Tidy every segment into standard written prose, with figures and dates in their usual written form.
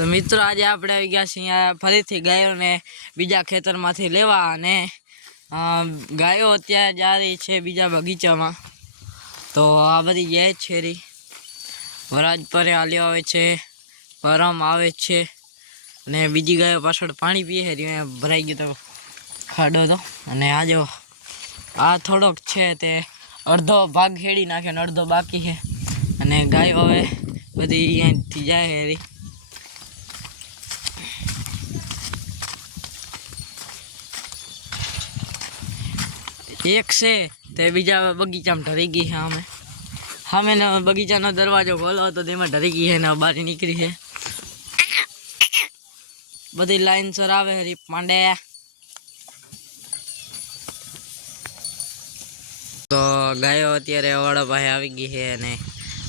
તો મિત્રો આજે આપણે આવી ગયા છીએ અહીંયા ફરીથી ગાયોને બીજા ખેતરમાંથી લેવા અને ગાયો અત્યારે जा રહી છે બીજા બગીચામાં। તો આ બધી જાય છે રી વરાજ પર આલ્યો આવે છે, પરમ આવે છે અને બીજી ગાયો પાછળ પાણી પીએ છે રી ભરાઈ ગયો તો ખાડો તો। અને આ જો આ થોડોક છે તે અડધો ભાગ ખેડી નાખે ને અડધો બાકી છે અને ગાયો હવે બધી અહીંયાથી જાય છે રી। एक से ते बीजा बगीचा में डरी गई है। हमें ने बगीचा ना दरवाजो खोलो तो तेम डरी गई है ना बाहर निकली है। बधी लाइन सर आवे हरी पांडे तो गायो अत्यारे अवाड़ा पासे आवी गई है ने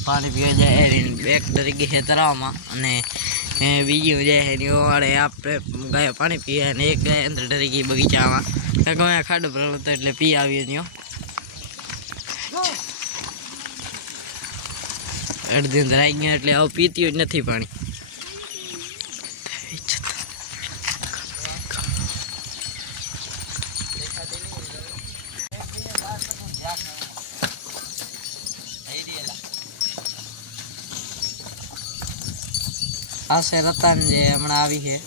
पानी पीवा जाए एक डरी गई है तराव में बीजी जाए है अवाड़े आप गायो पानी पीए ने एक गाय अंदर डरी गई बगीचा में क्या खाडो भरेलो तो एटले पी आव्यो अर्धी अंदर आई गया एटले अब पीती ज नथी पाणी। आ से रतन जे हमणा आवी है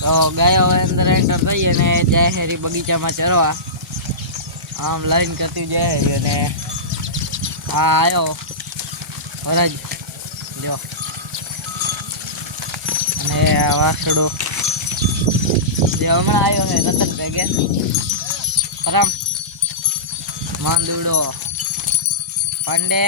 तो गायो अंदर एंटर थी ने जाए हेरी बगीचा में चरवा आम लाइन करती जाए ने आ आयो वराज जो ने वासड़ो जो हमणा आयो है रतन भेगे परम मांदुड़ो पांडे